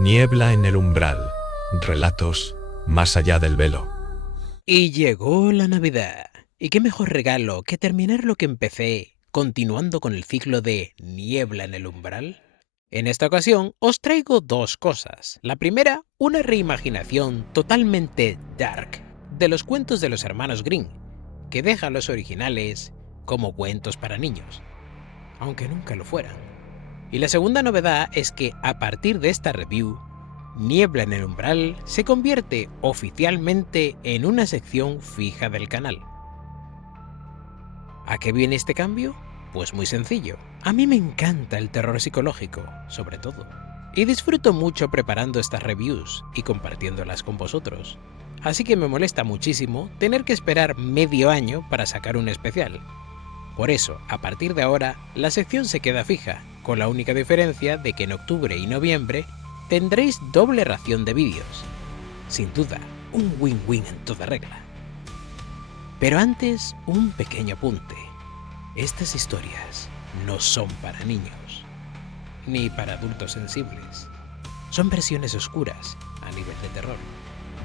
Niebla en el umbral. Relatos más allá del velo. Y llegó la Navidad. ¿Y qué mejor regalo que terminar lo que empecé, continuando con el ciclo de Niebla en el umbral? En esta ocasión os traigo dos cosas. La primera, una reimaginación totalmente dark de los cuentos de los hermanos Grimm, que deja a los originales como cuentos para niños, aunque nunca lo fueran. Y la segunda novedad es que a partir de esta review, Niebla en el umbral se convierte oficialmente en una sección fija del canal. ¿A qué viene este cambio? Pues muy sencillo. A mí me encanta el terror psicológico, sobre todo. Y disfruto mucho preparando estas reviews y compartiéndolas con vosotros. Así que me molesta muchísimo tener que esperar medio año para sacar un especial. Por eso, a partir de ahora, la sección se queda fija, con la única diferencia de que en octubre y noviembre tendréis doble ración de vídeos. Sin duda, un win-win en toda regla. Pero antes, un pequeño apunte. Estas historias no son para niños, ni para adultos sensibles. Son versiones oscuras, a nivel de terror,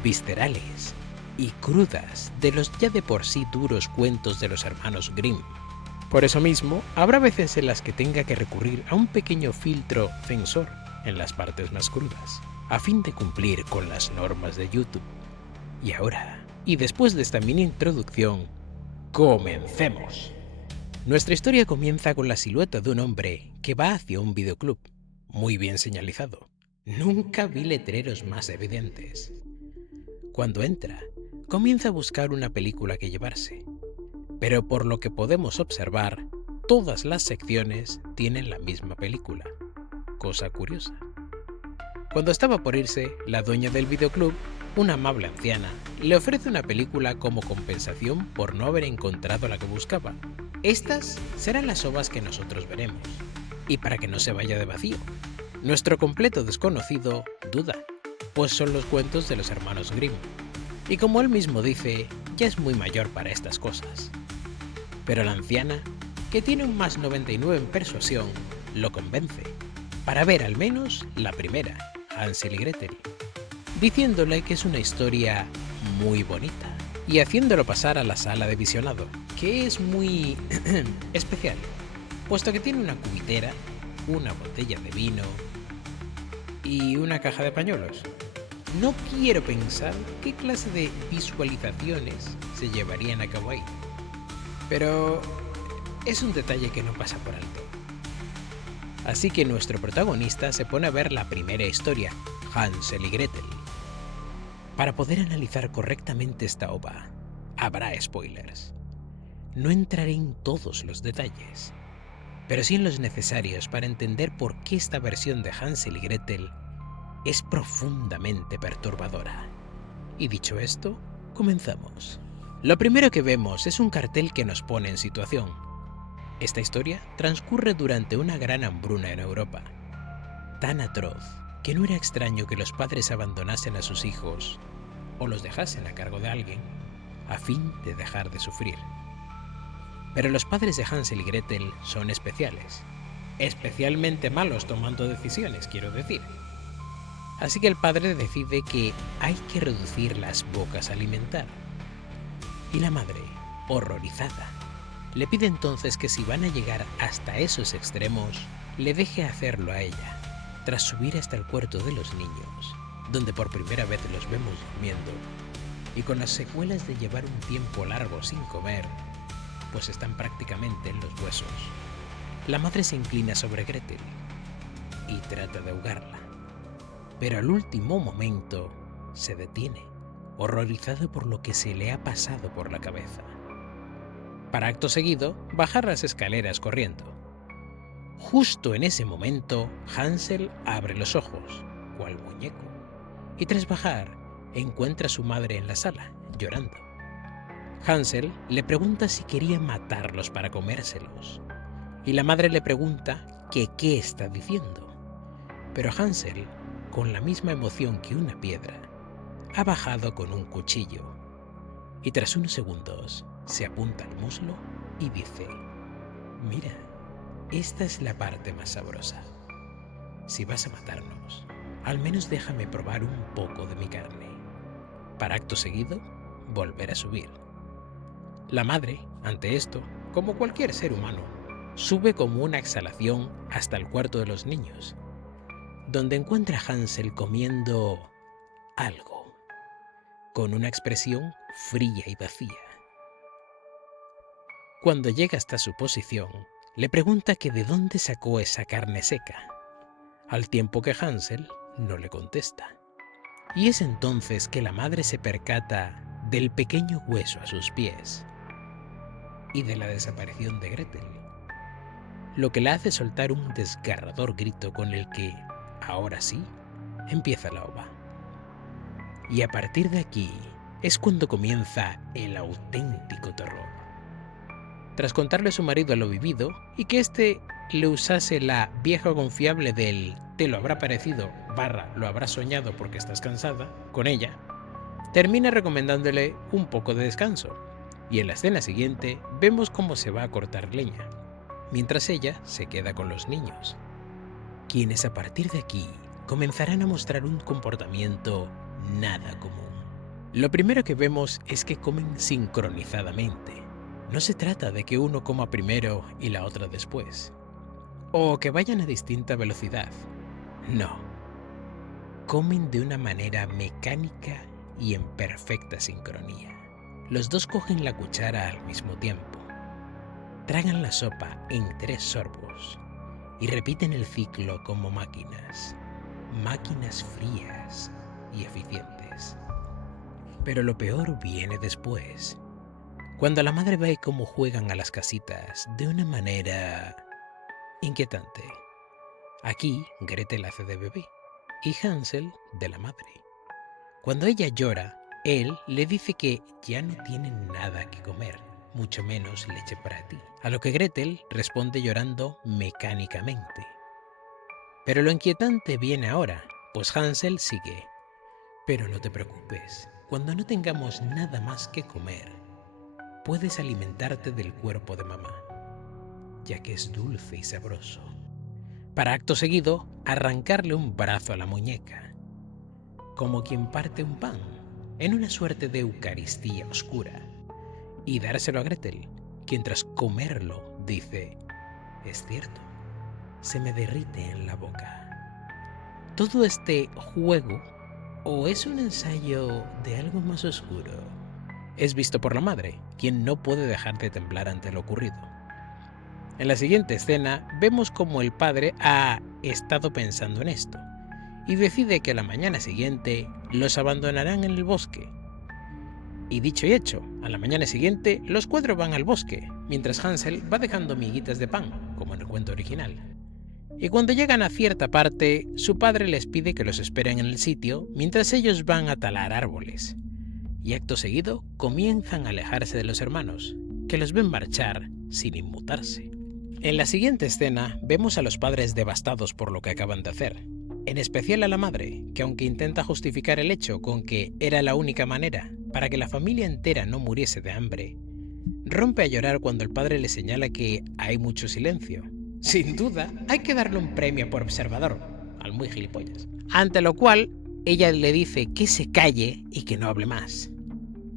viscerales y crudas de los ya de por sí duros cuentos de los hermanos Grimm. Por eso mismo, habrá veces en las que tenga que recurrir a un pequeño filtro censor en las partes más crudas, a fin de cumplir con las normas de YouTube. Y ahora, y después de esta mini introducción, ¡comencemos! Nuestra historia comienza con la silueta de un hombre que va hacia un videoclub, muy bien señalizado. Nunca vi letreros más evidentes. Cuando entra, comienza a buscar una película que llevarse. Pero por lo que podemos observar, todas las secciones tienen la misma película. Cosa curiosa. Cuando estaba por irse, la dueña del videoclub, una amable anciana, le ofrece una película como compensación por no haber encontrado la que buscaba. Estas serán las ovas que nosotros veremos. Y para que no se vaya de vacío, nuestro completo desconocido duda, pues son los cuentos de los hermanos Grimm. Y como él mismo dice, ya es muy mayor para estas cosas. Pero la anciana, que tiene un más 99 en persuasión, lo convence, para ver al menos la primera, Hansel y Gretel, diciéndole que es una historia muy bonita y haciéndolo pasar a la sala de visionado, que es muy especial, puesto que tiene una cubitera, una botella de vino y una caja de pañuelos. No quiero pensar qué clase de visualizaciones se llevarían a cabo ahí, pero es un detalle que no pasa por alto. Así que nuestro protagonista se pone a ver la primera historia, Hansel y Gretel. Para poder analizar correctamente esta ova, habrá spoilers. No entraré en todos los detalles, pero sí en los necesarios para entender por qué esta versión de Hansel y Gretel es profundamente perturbadora. Y dicho esto, comenzamos. Lo primero que vemos es un cartel que nos pone en situación. Esta historia transcurre durante una gran hambruna en Europa, tan atroz que no era extraño que los padres abandonasen a sus hijos o los dejasen a cargo de alguien a fin de dejar de sufrir. Pero los padres de Hansel y Gretel son especiales, especialmente malos tomando decisiones, quiero decir. Así que el padre decide que hay que reducir las bocas a alimentar. Y la madre, horrorizada, le pide entonces que si van a llegar hasta esos extremos, le deje hacerlo a ella, tras subir hasta el cuarto de los niños, donde por primera vez los vemos durmiendo, y con las secuelas de llevar un tiempo largo sin comer, pues están prácticamente en los huesos. La madre se inclina sobre Gretel y trata de ahogarla, pero al último momento se detiene, horrorizado por lo que se le ha pasado por la cabeza, para acto seguido bajar las escaleras corriendo. Justo en ese momento, Hansel abre los ojos, cual muñeco, y tras bajar, encuentra a su madre en la sala, llorando. Hansel le pregunta si quería matarlos para comérselos, y la madre le pregunta que qué está diciendo. Pero Hansel, con la misma emoción que una piedra, ha bajado con un cuchillo, y tras unos segundos se apunta al muslo y dice: «Mira, esta es la parte más sabrosa. Si vas a matarnos, Al menos déjame probar un poco de mi carne. Para acto seguido, volver a subir. La madre, ante esto, como cualquier ser humano, sube como una exhalación hasta el cuarto de los niños, donde encuentra a Hansel comiendo algo, con una expresión fría y vacía. Cuando llega hasta su posición, le pregunta que de dónde sacó esa carne seca, al tiempo que Hansel no le contesta. Y es entonces que la madre se percata del pequeño hueso a sus pies y de la desaparición de Gretel, lo que la hace soltar un desgarrador grito con el que, ahora sí, empieza la ova. Y a partir de aquí es cuando comienza el auténtico terror. Tras contarle a su marido lo vivido y que éste le usase la vieja confiable del te lo habrá parecido / lo habrás soñado porque estás cansada con ella, termina recomendándole un poco de descanso, y en la escena siguiente vemos cómo se va a cortar leña, mientras ella se queda con los niños, quienes a partir de aquí comenzarán a mostrar un comportamiento nada común. Lo primero que vemos es que comen sincronizadamente. No se trata de que uno coma primero y la otra después, o que vayan a distinta velocidad. No. Comen de una manera mecánica y en perfecta sincronía. Los dos cogen la cuchara al mismo tiempo. Tragan la sopa en 3 sorbos y repiten el ciclo como máquinas. Máquinas frías y eficientes. Pero lo peor viene después, cuando la madre ve cómo juegan a las casitas de una manera inquietante. Aquí Gretel hace de bebé y Hansel de la madre. Cuando ella llora, él le dice que ya no tienen nada que comer, mucho menos leche para ti, a lo que Gretel responde llorando mecánicamente. Pero lo inquietante viene ahora, pues Hansel sigue. Pero no te preocupes, cuando no tengamos nada más que comer, puedes alimentarte del cuerpo de mamá, ya que es dulce y sabroso. Para acto seguido, arrancarle un brazo a la muñeca, como quien parte un pan, en una suerte de eucaristía oscura, y dárselo a Gretel, quien tras comerlo dice: es cierto, se me derrite en la boca. Todo este juego, ¿o es un ensayo de algo más oscuro?, es visto por la madre, quien no puede dejar de temblar ante lo ocurrido. En la siguiente escena vemos cómo el padre ha estado pensando en esto y decide que la mañana siguiente los abandonarán en el bosque. Y dicho y hecho, a la mañana siguiente los 4 van al bosque, mientras Hansel va dejando miguitas de pan, como en el cuento original. Y cuando llegan a cierta parte, su padre les pide que los esperen en el sitio mientras ellos van a talar árboles. Y acto seguido comienzan a alejarse de los hermanos, que los ven marchar sin inmutarse. En la siguiente escena vemos a los padres devastados por lo que acaban de hacer, en especial a la madre, que aunque intenta justificar el hecho con que era la única manera para que la familia entera no muriese de hambre, rompe a llorar cuando el padre le señala que hay mucho silencio. Sin duda, hay que darle un premio por observador, al muy gilipollas. Ante lo cual, ella le dice que se calle y que no hable más.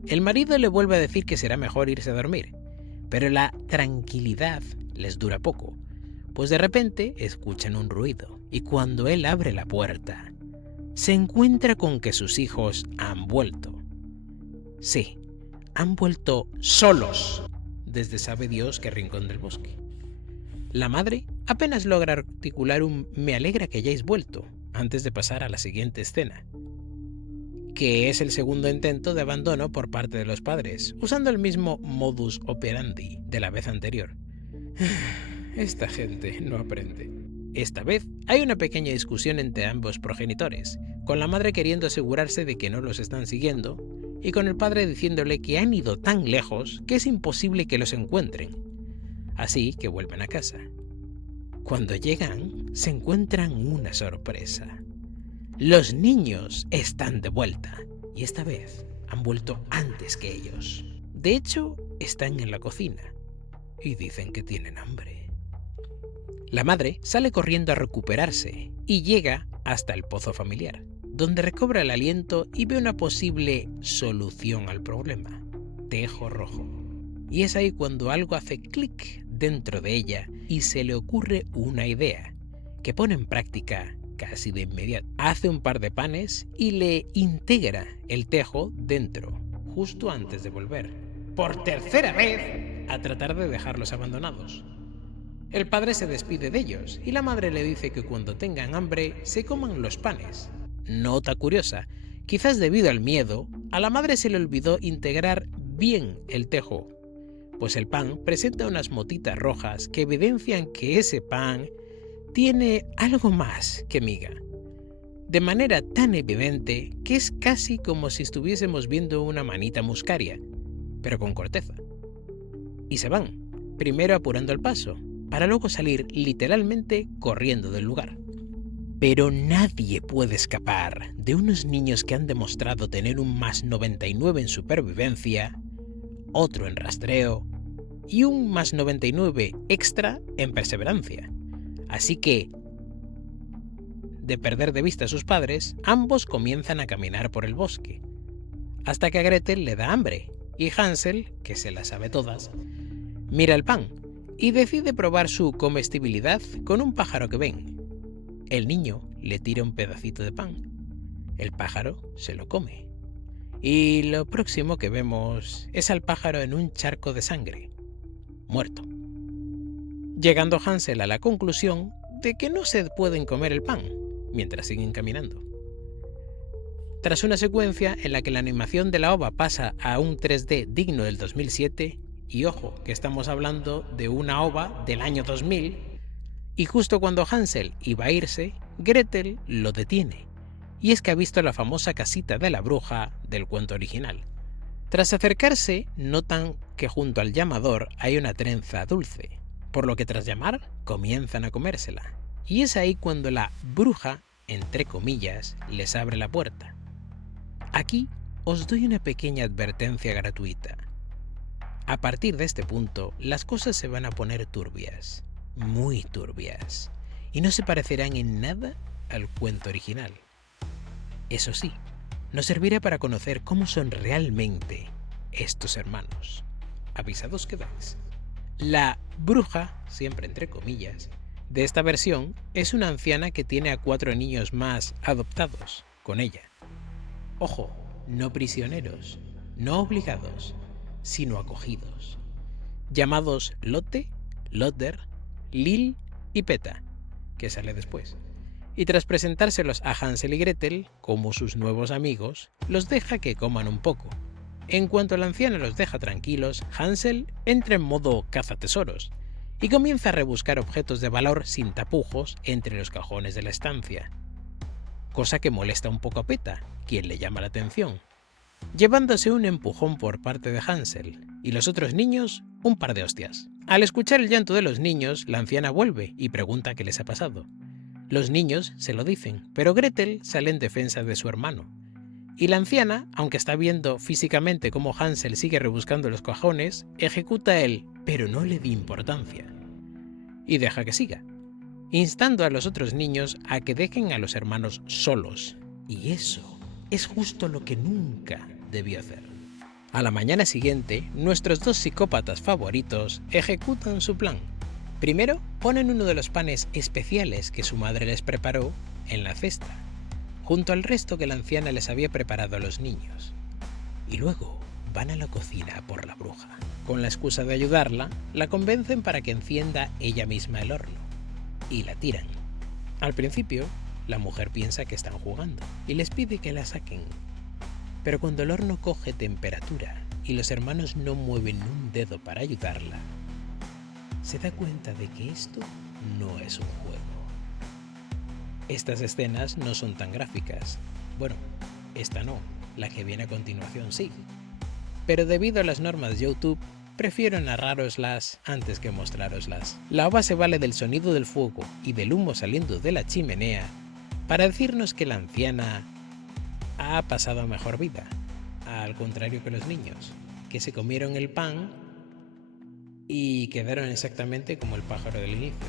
El marido le vuelve a decir que será mejor irse a dormir, pero la tranquilidad les dura poco, pues de repente escuchan un ruido, y cuando él abre la puerta, se encuentra con que sus hijos han vuelto. Sí, han vuelto solos, desde sabe Dios qué rincón del bosque. La madre apenas logra articular un "me alegra que hayáis vuelto" antes de pasar a la siguiente escena, que es el segundo intento de abandono por parte de los padres, usando el mismo modus operandi de la vez anterior. Esta gente no aprende. Esta vez hay una pequeña discusión entre ambos progenitores, con la madre queriendo asegurarse de que no los están siguiendo y con el padre diciéndole que han ido tan lejos que es imposible que los encuentren. Así que vuelven a casa. Cuando llegan, se encuentran una sorpresa. Los niños están de vuelta y esta vez han vuelto antes que ellos. De hecho, están en la cocina y dicen que tienen hambre. La madre sale corriendo a recuperarse y llega hasta el pozo familiar, donde recobra el aliento y ve una posible solución al problema: tejo rojo. Y es ahí cuando algo hace clic dentro de ella y se le ocurre una idea, que pone en práctica casi de inmediato. Hace un par de panes y le integra el tejo dentro, justo antes de volver, por tercera vez, a tratar de dejarlos abandonados. El padre se despide de ellos y la madre le dice que cuando tengan hambre se coman los panes. Nota curiosa: quizás debido al miedo, a la madre se le olvidó integrar bien el tejo, pues el pan presenta unas motitas rojas que evidencian que ese pan tiene algo más que miga, de manera tan evidente que es casi como si estuviésemos viendo una manita muscaria, pero con corteza. Y se van, primero apurando el paso, para luego salir literalmente corriendo del lugar. Pero nadie puede escapar de unos niños que han demostrado tener un más 99 en supervivencia, otro en rastreo y un más 99 extra en perseverancia. Así que, de perder de vista a sus padres, ambos comienzan a caminar por el bosque, hasta que a Gretel le da hambre y Hansel, que se las sabe todas, mira el pan y decide probar su comestibilidad con un pájaro que ven. El niño le tira un pedacito de pan. El pájaro se lo come. Y lo próximo que vemos es al pájaro en un charco de sangre, muerto. Llegando Hansel a la conclusión de que no se pueden comer el pan, mientras siguen caminando. Tras una secuencia en la que la animación de la ova pasa a un 3D digno del 2007, y ojo, que estamos hablando de una ova del año 2000, y justo cuando Hansel iba a irse, Gretel lo detiene, y es que ha visto la famosa casita de la bruja del cuento original. Tras acercarse, notan que junto al llamador hay una trenza dulce, por lo que tras llamar, comienzan a comérsela. Y es ahí cuando la bruja, entre comillas, les abre la puerta. Aquí os doy una pequeña advertencia gratuita. A partir de este punto, las cosas se van a poner turbias, muy turbias, y no se parecerán en nada al cuento original. Eso sí, nos servirá para conocer cómo son realmente estos hermanos. Avisados quedáis. La bruja, siempre entre comillas, de esta versión es una anciana que tiene a 4 niños más adoptados con ella. Ojo, no prisioneros, no obligados, sino acogidos, llamados Lotte, Lodder, Lil y Peta, que sale después. Y tras presentárselos a Hansel y Gretel como sus nuevos amigos, los deja que coman un poco. En cuanto la anciana los deja tranquilos, Hansel entra en modo cazatesoros y comienza a rebuscar objetos de valor sin tapujos entre los cajones de la estancia, cosa que molesta un poco a Peta, quien le llama la atención, llevándose un empujón por parte de Hansel, y los otros niños un par de hostias. Al escuchar el llanto de los niños, la anciana vuelve y pregunta qué les ha pasado. Los niños se lo dicen, pero Gretel sale en defensa de su hermano. Y la anciana, aunque está viendo físicamente cómo Hansel sigue rebuscando los cajones, ejecuta el «pero no le di importancia» y deja que siga, instando a los otros niños a que dejen a los hermanos solos. Y eso es justo lo que nunca debió hacer. A la mañana siguiente, nuestros 2 psicópatas favoritos ejecutan su plan. Primero, ponen uno de los panes especiales que su madre les preparó en la cesta, junto al resto que la anciana les había preparado a los niños. Y luego van a la cocina por la bruja. Con la excusa de ayudarla, la convencen para que encienda ella misma el horno, y la tiran. Al principio, la mujer piensa que están jugando, y les pide que la saquen. Pero cuando el horno coge temperatura y los hermanos no mueven un dedo para ayudarla, se da cuenta de que esto no es un juego. Estas escenas no son tan gráficas. Bueno, esta no, la que viene a continuación sí. Pero debido a las normas de YouTube, prefiero narrároslas antes que mostrároslas. La ova se vale del sonido del fuego y del humo saliendo de la chimenea para decirnos que la anciana ha pasado a mejor vida, al contrario que los niños, que se comieron el pan y quedaron exactamente como el pájaro del inicio.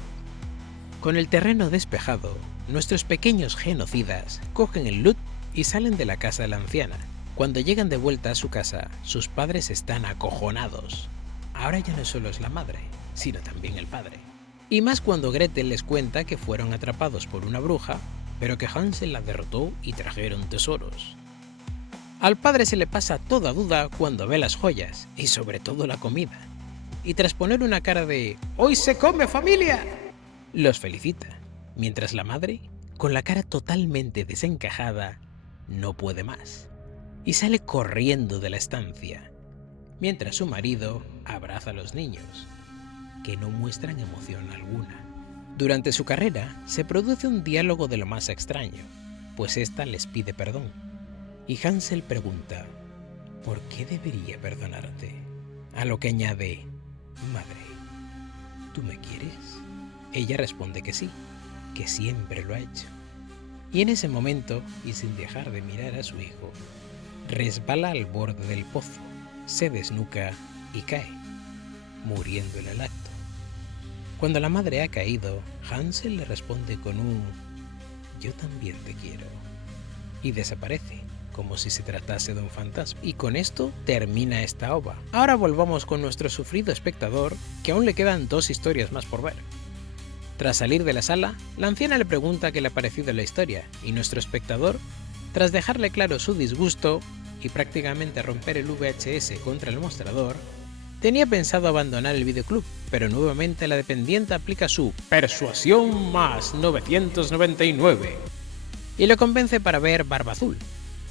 Con el terreno despejado, nuestros pequeños genocidas cogen el loot y salen de la casa de la anciana. Cuando llegan de vuelta a su casa, sus padres están acojonados. Ahora ya no solo es la madre, sino también el padre. Y más cuando Gretel les cuenta que fueron atrapados por una bruja, pero que Hansel la derrotó y trajeron tesoros. Al padre se le pasa toda duda cuando ve las joyas, y sobre todo la comida. Y tras poner una cara de ¡hoy se come, familia!, los felicita, mientras la madre, con la cara totalmente desencajada, no puede más, y sale corriendo de la estancia, mientras su marido abraza a los niños, que no muestran emoción alguna. Durante su carrera se produce un diálogo de lo más extraño, pues ésta les pide perdón, y Hansel pregunta ¿por qué debería perdonarte? A lo que añade «Madre, ¿tú me quieres?». Ella responde que sí, que siempre lo ha hecho. Y en ese momento, y sin dejar de mirar a su hijo, resbala al borde del pozo, se desnuca y cae, muriendo en el acto. Cuando la madre ha caído, Hansel le responde con un «yo también te quiero», y desaparece, como si se tratase de un fantasma. Y con esto termina esta ova. Ahora volvamos con nuestro sufrido espectador, que aún le quedan 2 historias más por ver. Tras salir de la sala, la anciana le pregunta qué le ha parecido la historia, y nuestro espectador, tras dejarle claro su disgusto y prácticamente romper el VHS contra el mostrador, tenía pensado abandonar el videoclub, pero nuevamente la dependiente aplica su persuasión más 999 y lo convence para ver Barba Azul,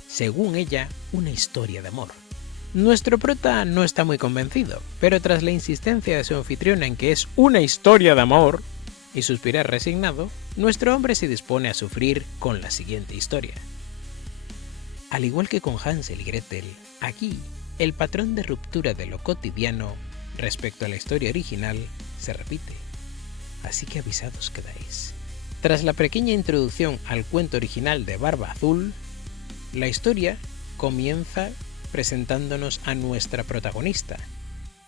según ella, una historia de amor. Nuestro prota no está muy convencido, pero tras la insistencia de su anfitriona en que es una historia de amor y suspirar resignado, nuestro hombre se dispone a sufrir con la siguiente historia. Al igual que con Hansel y Gretel, aquí el patrón de ruptura de lo cotidiano respecto a la historia original se repite, así que avisados quedáis. Tras la pequeña introducción al cuento original de Barba Azul, la historia comienza presentándonos a nuestra protagonista,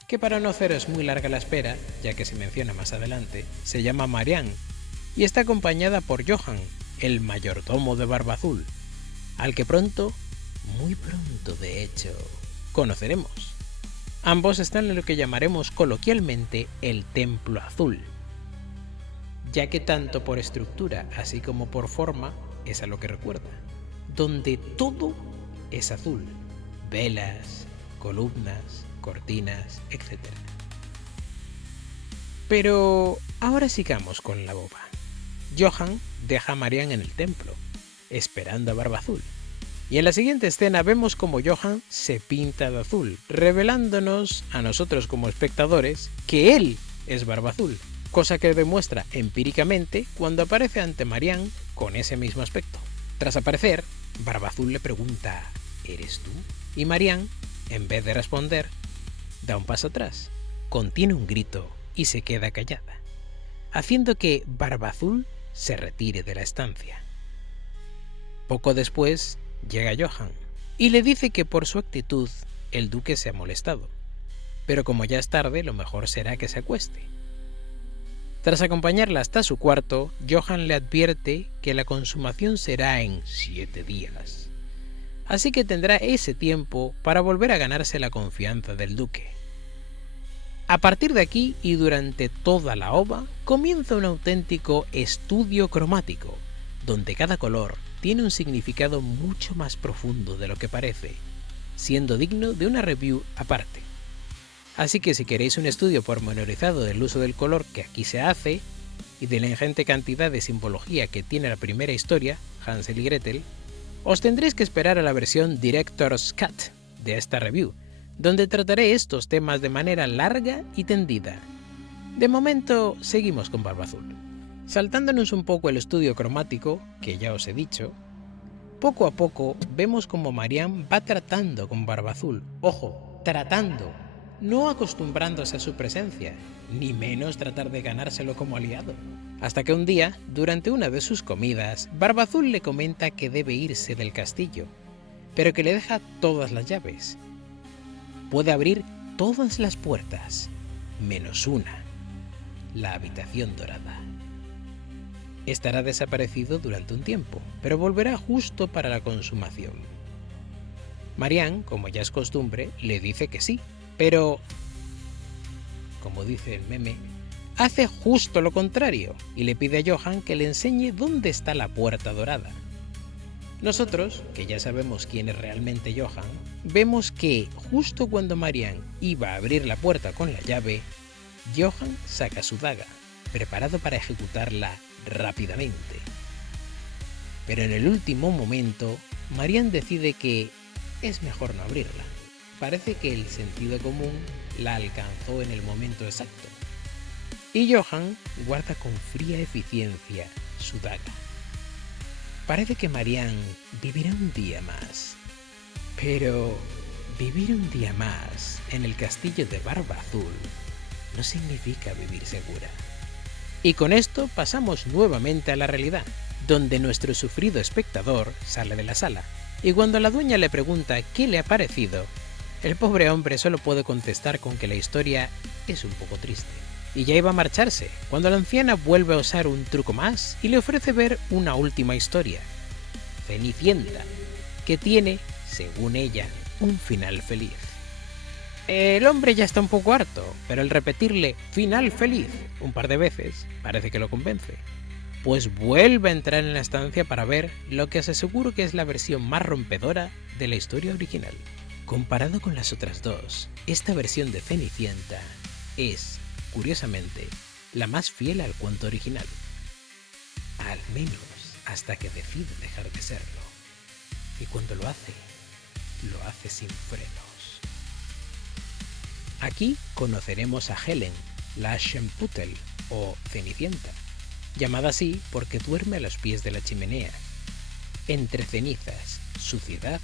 que para no haceros muy larga la espera, ya que se menciona más adelante, se llama Marianne y está acompañada por Johan, el mayordomo de Barba Azul, al que pronto, muy pronto de hecho, conoceremos. Ambos están en lo que llamaremos coloquialmente el Templo Azul, ya que tanto por estructura así como por forma es a lo que recuerda, donde todo es azul, velas, columnas, cortinas, etc. Pero ahora sigamos con la boba. Johan deja a Marianne en el templo, esperando a Barba Azul. Y en la siguiente escena vemos como Johan se pinta de azul, revelándonos a nosotros como espectadores que él es Barba Azul, cosa que demuestra empíricamente cuando aparece ante Marianne con ese mismo aspecto. Tras aparecer, Barba Azul le pregunta ¿eres tú? Y Marianne, en vez de responder, da un paso atrás, contiene un grito y se queda callada, haciendo que Barba Azul se retire de la estancia. Poco después llega Johan y le dice que por su actitud el duque se ha molestado, pero como ya es tarde lo mejor será que se acueste. Tras acompañarla hasta su cuarto, Johan le advierte que la consumación será en 7 días, así que tendrá ese tiempo para volver a ganarse la confianza del duque. A partir de aquí y durante toda la ova comienza un auténtico estudio cromático, donde cada color tiene un significado mucho más profundo de lo que parece, siendo digno de una review aparte. Así que si queréis un estudio pormenorizado del uso del color que aquí se hace, y de la ingente cantidad de simbología que tiene la primera historia, Hansel y Gretel, os tendréis que esperar a la versión Director's Cut de esta review, donde trataré estos temas de manera larga y tendida. De momento, seguimos con Barba Azul. Saltándonos un poco el estudio cromático, que ya os he dicho, poco a poco vemos como Marianne va tratando con Barba Azul. Ojo, tratando, no acostumbrándose a su presencia, ni menos tratar de ganárselo como aliado. Hasta que un día, durante una de sus comidas, Barba Azul le comenta que debe irse del castillo, pero que le deja todas las llaves. Puede abrir todas las puertas, menos una, la habitación dorada. Estará desaparecido durante un tiempo, pero volverá justo para la consumación. Marianne, como ya es costumbre, le dice que sí, pero, como dice el meme, hace justo lo contrario y le pide a Johan que le enseñe dónde está la puerta dorada. Nosotros, que ya sabemos quién es realmente Johan, vemos que justo cuando Marianne iba a abrir la puerta con la llave, Johan saca su daga, preparado para ejecutarla rápidamente. Pero en el último momento, Marianne decide que es mejor no abrirla. Parece que el sentido común la alcanzó en el momento exacto. Y Johan guarda con fría eficiencia su daga. Parece que Marianne vivirá un día más. Pero vivir un día más en el castillo de Barba Azul no significa vivir segura. Y con esto pasamos nuevamente a la realidad, donde nuestro sufrido espectador sale de la sala, y cuando la dueña le pregunta qué le ha parecido, el pobre hombre solo puede contestar con que la historia es un poco triste. Y ya iba a marcharse, cuando la anciana vuelve a usar un truco más y le ofrece ver una última historia, Cenicienta, que tiene, según ella, un final feliz. El hombre ya está un poco harto, pero al repetirle final feliz un par de veces, parece que lo convence. Pues vuelve a entrar en la estancia para ver lo que os aseguro que es la versión más rompedora de la historia original. Comparado con las otras dos, esta versión de Cenicienta es, curiosamente, la más fiel al cuento original. Al menos hasta que decide dejar de serlo. Y cuando lo hace sin frenos. Aquí conoceremos a Helen, la Aschenputtel o Cenicienta, llamada así porque duerme a los pies de la chimenea, entre cenizas, suciedad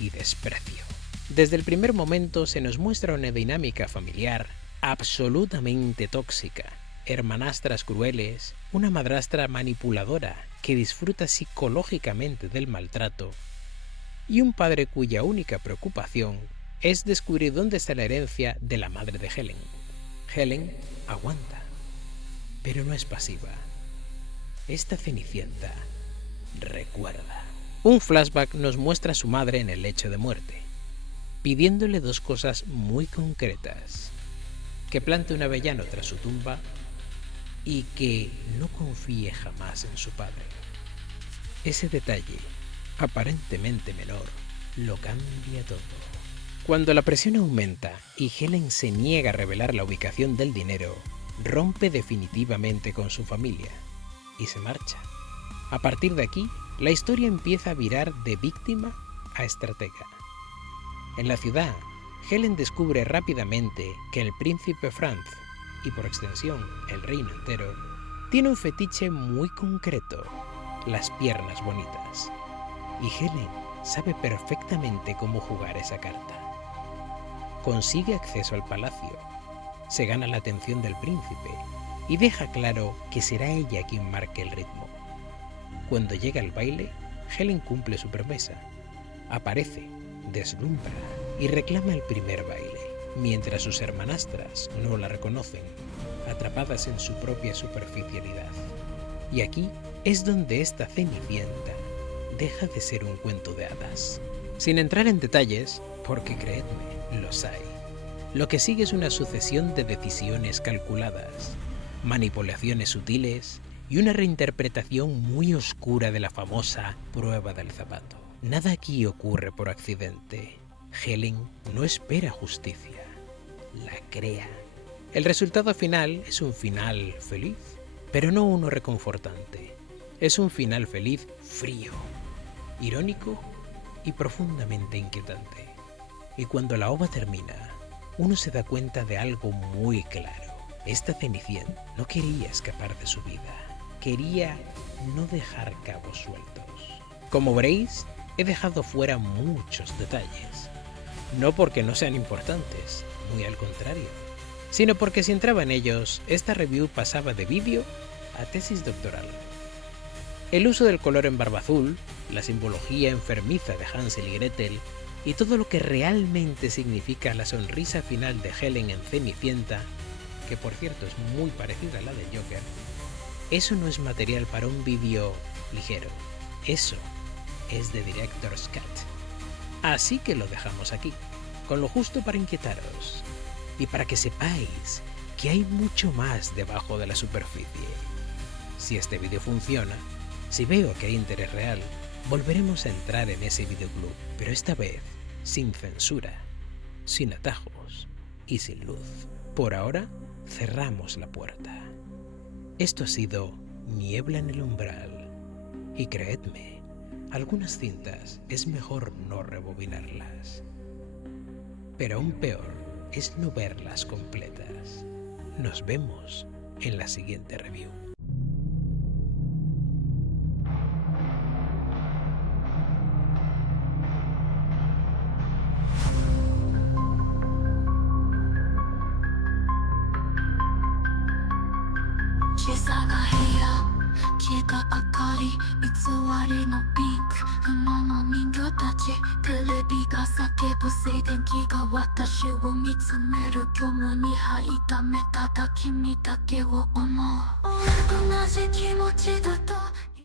y desprecio. Desde el primer momento se nos muestra una dinámica familiar absolutamente tóxica, hermanastras crueles, una madrastra manipuladora que disfruta psicológicamente del maltrato y un padre cuya única preocupación es descubrir dónde está la herencia de la madre de Helen. Helen aguanta, pero no es pasiva. Esta Cenicienta recuerda. Un flashback nos muestra a su madre en el lecho de muerte, pidiéndole dos cosas muy concretas: que plante un avellano tras su tumba y que no confíe jamás en su padre. Ese detalle, aparentemente menor, lo cambia todo. Cuando la presión aumenta y Helen se niega a revelar la ubicación del dinero, rompe definitivamente con su familia y se marcha. A partir de aquí, la historia empieza a virar de víctima a estratega. En la ciudad, Helen descubre rápidamente que el príncipe Franz, y por extensión el reino entero, tiene un fetiche muy concreto: las piernas bonitas. Y Helen sabe perfectamente cómo jugar esa carta. Consigue acceso al palacio, se gana la atención del príncipe y deja claro que será ella quien marque el ritmo. Cuando llega al baile, Helen cumple su promesa. Aparece, deslumbra y reclama el primer baile, mientras sus hermanastras no la reconocen, atrapadas en su propia superficialidad. Y aquí es donde esta Cenicienta deja de ser un cuento de hadas. Sin entrar en detalles, porque creedme, los hay. Lo que sigue es una sucesión de decisiones calculadas, manipulaciones sutiles y una reinterpretación muy oscura de la famosa prueba del zapato. Nada aquí ocurre por accidente. Helen no espera justicia, la crea. El resultado final es un final feliz, pero no uno reconfortante. Es un final feliz frío, irónico y profundamente inquietante. Y cuando la ova termina, uno se da cuenta de algo muy claro. Esta Cenicienta no quería escapar de su vida, quería no dejar cabos sueltos. Como veréis, he dejado fuera muchos detalles. No porque no sean importantes, muy al contrario, sino porque si entraba en ellos, esta review pasaba de vídeo a tesis doctoral. El uso del color en Barba Azul, la simbología enfermiza de Hansel y Gretel y todo lo que realmente significa la sonrisa final de Helen en Cenicienta, que por cierto es muy parecida a la de Joker, Eso no es material para un vídeo ligero. Eso es de Director's Cut. Así que lo dejamos aquí, con lo justo para inquietaros y para que sepáis que hay mucho más debajo de la superficie. Si este vídeo funciona, si veo que hay interés real, volveremos a entrar en ese videoclub, pero esta vez sin censura, sin atajos y sin luz. Por ahora, cerramos la puerta. Esto ha sido Niebla en el Umbral. Y creedme, algunas cintas es mejor no rebobinarlas. Pero aún peor es no verlas completas. Nos vemos en la siguiente review.